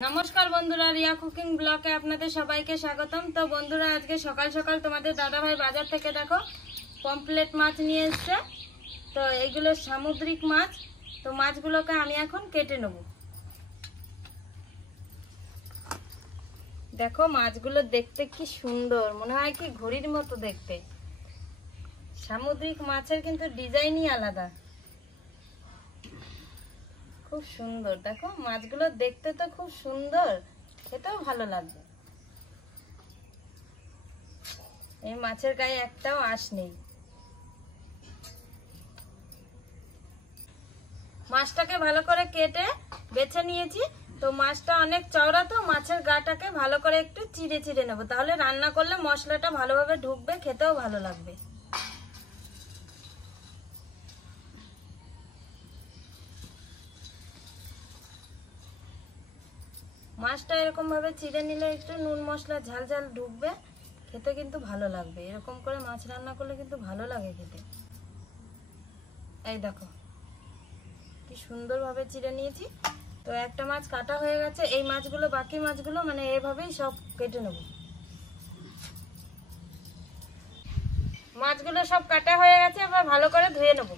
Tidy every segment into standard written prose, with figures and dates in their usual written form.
नमस्कार बंधुरा रिया कुकिंग ब्लगे आपनादेर सबाइके स्वागतम। तो बंधुरा आज के सकाल सकाल तोमादेर दादा भाई बाजार थेके देखो पमफ्लेट माछ निये एसेछे। तो एगुलो सामुद्रिक माछ। तो माछगुलोके आमि एखन केटे नेब। देखो माछगुलो देखते कि सुंदर, मने हय कि घड़िर मतो देखते। सामुद्रिक माछेर किन्तु डिजाइनई आलादा, खूब सुंदर। देखो माछगुलो देखते तो खूब सुंदर, खेतेও ভালো লাগবে। এই মাছের গায়ে একটাও আঁশ নেই। মাছটাকে ভালো করে কেটে বেছে নিয়েছি। তো মাছটা অনেক চওড়া, তো মাছের গাটাকে ভালো করে একটু চিড়ে চিড়ে নেব, তাহলে রান্না করলে মশলাটা ভালোভাবে ঢুকবে, খেতেও ভালো লাগবে। মাছটা এরকম ভাবে চিড়ে নিলে একটু নুন মশলা ঝাল ঝাল ঢুকবে, খেতে কিন্তু ভালো লাগবে। এরকম করে মাছ রান্না করলে কিন্তু ভালো লাগে খেতে। এই দেখো কি সুন্দর ভাবে চিড়ে নিয়েছি। তো একটা মাছ কাটা হয়ে গেছে। এই মাছগুলো বাকি মাছগুলো মানে এভাবেই সব কেটে নেব। মাছগুলো সব কাটা হয়ে গেছে, এবার ভালো করে ধুয়ে নেব।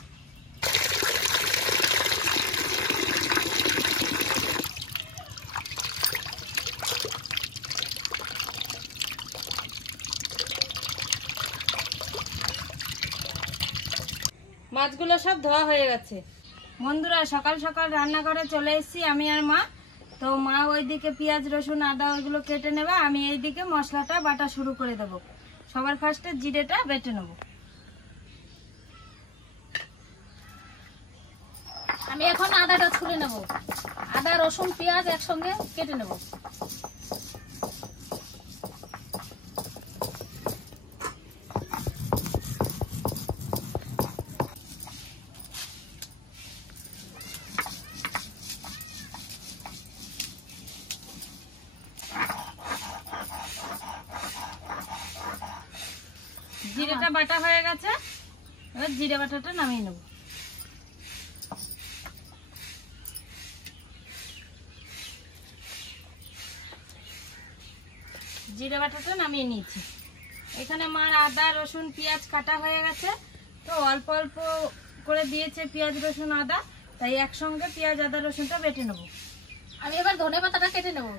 মাছগুলো সব ধোয়া হয়ে গেছে। বন্ধুরা সকাল সকাল রান্না করে চলে এসেছি আমি আর মা। তো মা ওইদিকে পেঁয়াজ রসুন আদা ওইগুলো কেটে নেবে, আমি এইদিকে মশলাটা বাটা শুরু করে দেব। সবার ফার্স্টে জিরেটা বেটে নেব। আমি এখন আদাটা ছুলে নেব। আদা রসুন পেঁয়াজ একসঙ্গে কেটে নেব। জিরেটা বাটা হয়ে গেছে, এবার জিরে বাটাটা নামিয়ে নেব। জিরে বাটাটা নামিয়ে নিয়েছি। এখানে মার আদা রসুন পেঁয়াজ কাটা হয়ে গেছে। তো অল্প অল্প করে দিয়েছে পেঁয়াজ রসুন আদা, তাই একসঙ্গে পেঁয়াজ আদা রসুনটা বেটে নেব। আমি এবার ধনে পাতাটা কেটে নেব।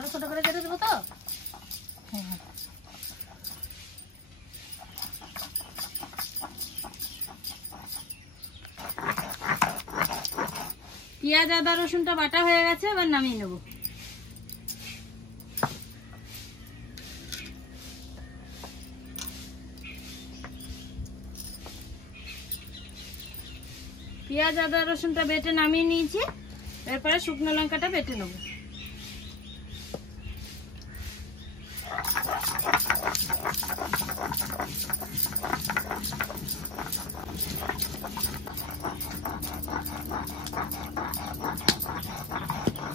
ছোট ছোট করে কেটে দেবো। তো পেঁয়াজ আদা রসুনটা বাটা হয়ে গেছে, এবার নামিয়ে নেব। পেঁয়াজ আদা রসুনটা বেটে নামিয়ে নিয়েছি। এরপরে শুকনো লঙ্কাটা বেটে নেব।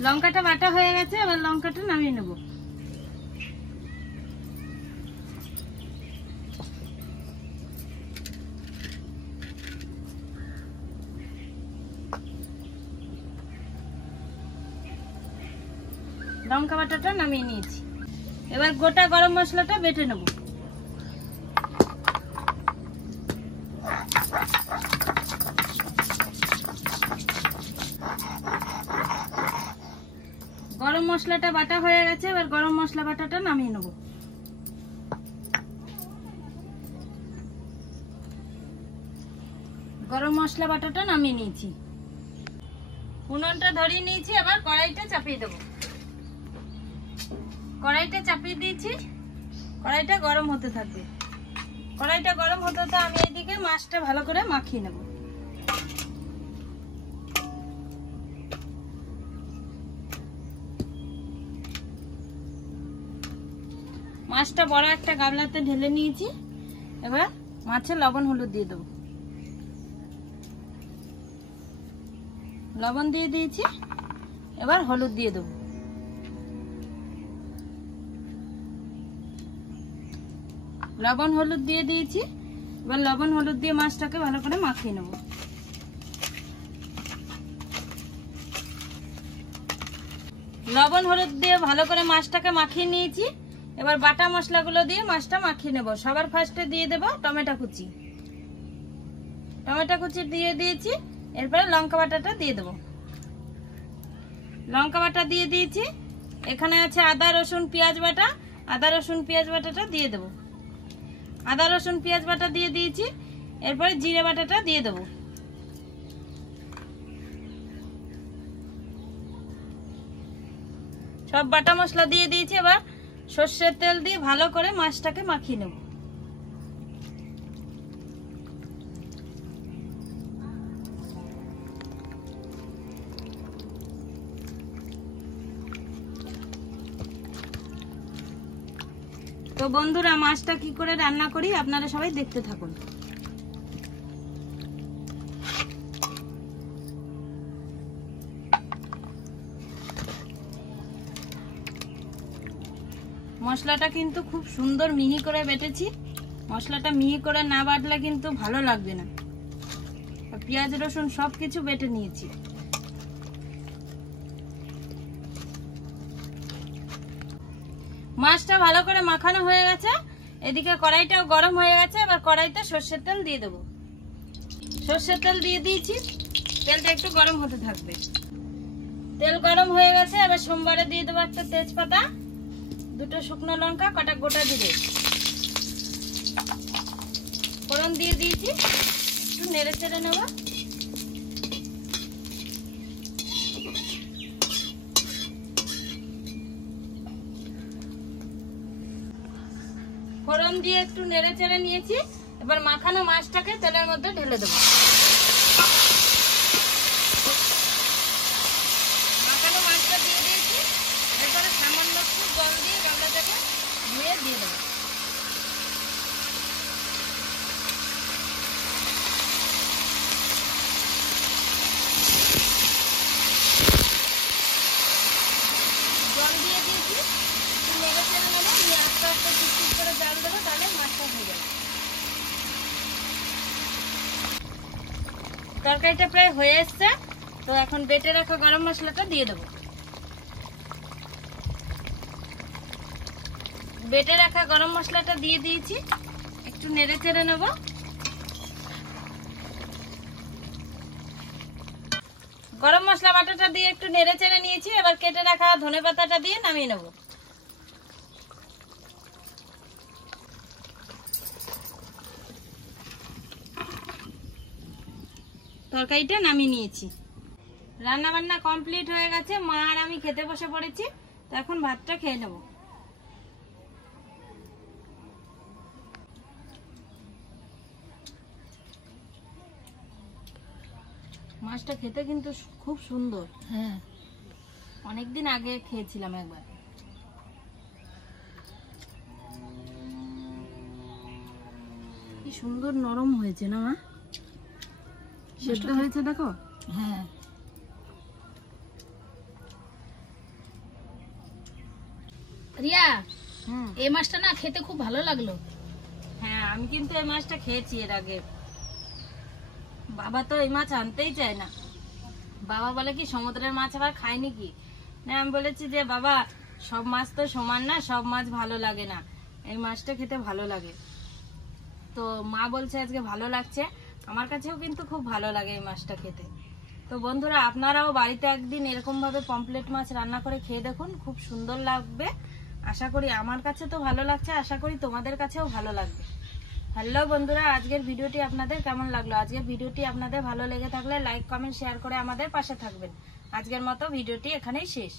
লঙ্কাটা বাটা হয়ে গেছে, এবার লঙ্কাটা নামিয়ে নেব। লঙ্কা বাটাটা নামিয়ে নিয়েছি। এবার গোটা গরম মশলাটা বেটে নেব। গরম মশলাটা বাটা হয়ে গেছে, এবার গরম মশলা বাটাটা নামিয়ে নেব। গরম মশলা বাটাটা নামিয়ে নিয়েছি। উনুনটা ধরিয়ে নিয়েছি, এবার কড়াইটা চাপিয়ে দেব। কড়াইটা চাপিয়ে দিয়েছি, কড়াইটা গরম হতে থাকবে। কড়াইটা গরম হতে হতে আমি এইদিকে মাছটা ভালো করে মাখিয়ে নেব। মাছটা বড় একটা গামলাতে ঢেলে নিয়েছি। এবার মাছে লবণ হলুদ দিয়ে দেবো। লবণ দিয়ে দিয়েছি, এবার হলুদ দিয়ে দেবো। লবণ হলুদ দিয়ে দিয়েছি, এবার লবণ হলুদ দিয়ে মাছটাকে ভালো করে মাখিয়ে নেব। লবণ হলুদ দিয়ে ভালো করে মাছটাকে মাখিয়ে নিয়েছি, এবার বাটা মশলাগুলো দিয়ে মাছটা মাখিয়ে নেব। সবার ফার্স্টে দিয়ে দেব টমেটো কুচি। টমেটো কুচি দিয়ে দিয়েছি, এরপরে লঙ্কা বাটাটা দিয়ে দেব। লঙ্কা বাটা দিয়ে দিয়েছি, এখানে আছে আদা রসুন পেঁয়াজ বাটা। আদা রসুন পেঁয়াজ বাটাটা দিয়ে দেব। আদা রসুন পেঁয়াজ বাটা দিয়ে দিয়েছি, এরপরে জিরে বাটাটা দিয়ে দেব। সব বাটা মশলা দিয়ে দিয়েছি, এবার সর্ষের তেল দিয়ে ভালো করে মাছটাকে মাখিয়ে নেব। তো বন্ধুরা, মাছটা কি করে রান্না করি আপনারা সবাই দেখতে থাকুন। মশলাটা কিন্তু খুব সুন্দর মিহি করে বেটেছি। মশলাটা মিহি করে না বাটলে কিন্তু ভালো লাগবে না। পেঁয়াজ রসুন সবকিছু বেটে নিয়েছি। মাছটা ভালো করে মাখানো হয়ে গেছে, এদিকে কড়াইটাও গরম হয়ে গেছে। এবার কড়াইতে সর্ষের তেল দিয়ে দেবো। সর্ষের তেল দিয়ে দিয়েছি, তেলটা একটু গরম হতে থাকবে। তেল গরম হয়ে গেছে, এবার সোমবারে দিয়ে দেবো একটা তেজপাতা, দুটো শুকনো লঙ্কা, কটা গোটা জিরে, ফোড়ন দিয়ে দিয়েছি। একটু নেড়ে চেড়ে নেব। ফোড়ন দিয়ে একটু নেড়ে চেড়ে নিয়েছি, এবার মাখানো মাছটাকে তেলের মধ্যে ঢেলে দেবো। মাখানো মাছটা দিয়ে দিয়েছি, এরপরে সামান্য একটু জল দিয়ে গামলাটাকে ধুয়ে দিয়ে দেবো। জল দিয়ে দিয়েছি, একটু নেড়ে চেড়ে নেবো, নিয়ে আস্তে আস্তে টিপ করে জল দেবো, তাহলে মাছটা হয়ে যাবে। তরকারিটা প্রায় হয়ে এসছে, তো এখন বেটে রাখা গরম মশলাটা দিয়ে দেবো। বেটে রাখা গরম মশলাটা দিয়ে দিয়েছি, একটু নেড়ে চেড়ে নেব। গরম মশলা বাটাটা দিয়ে একটু নেড়ে চেড়ে নিয়েছি, এবার কেটে রাখা ধনেপাতাটা দিয়ে নামিয়ে নেব। তরকারিটা নামিয়ে নিয়েছি। রান্না বান্না কমপ্লিট হয়ে গেছে, মা আর আমি খেতে বসে পড়েছি। তো এখন ভাতটা খেয়ে নেব। মাছটা খেতে কিন্তু খুব সুন্দর। হ্যাঁ, অনেকদিন আগে খেয়েছিলাম একবার। কি সুন্দর নরম হয়েছে না মা? সেদ্ধ হয়েছে দেখো। হ্যাঁ। রিয়া, এই মাছটা না খেতে খুব ভালো লাগলো। হ্যাঁ, আমি কিন্তু এই মাছটা খেয়েছি এর আগে। বাবা তো এই মাছ আনতেই চায় না। বাবা বলে কি সমুদ্রের মাছ আবার খায় নাকি? না, আমি বলেছি যে বাবা সব মাছ তো সমান না, সব মাছ ভালো লাগে না, এই মাছটা খেতে ভালো লাগে। তো মা বলছে আজকে ভালো লাগছে। আমার কাছেও কিন্তু খুব ভালো লাগে এই মাছটা খেতে। তো বন্ধুরা, আপনারাও বাড়িতে একদিন এরকম ভাবে পমফ্রেট মাছ রান্না করে খেয়ে দেখুন, খুব সুন্দর লাগবে। আশা করি আমার কাছে তো ভালো লাগছে, আশা করি তোমাদের কাছেও ভালো লাগবে। হ্যালো বন্ধুরা, আজকের ভিডিওটি আপনাদের কেমন লাগলো? আজকের ভিডিওটি আপনাদের ভালো লেগে থাকলে লাইক কমেন্ট শেয়ার করে আমাদের পাশে থাকবেন। আজকের মতো ভিডিওটি এখানেই শেষ।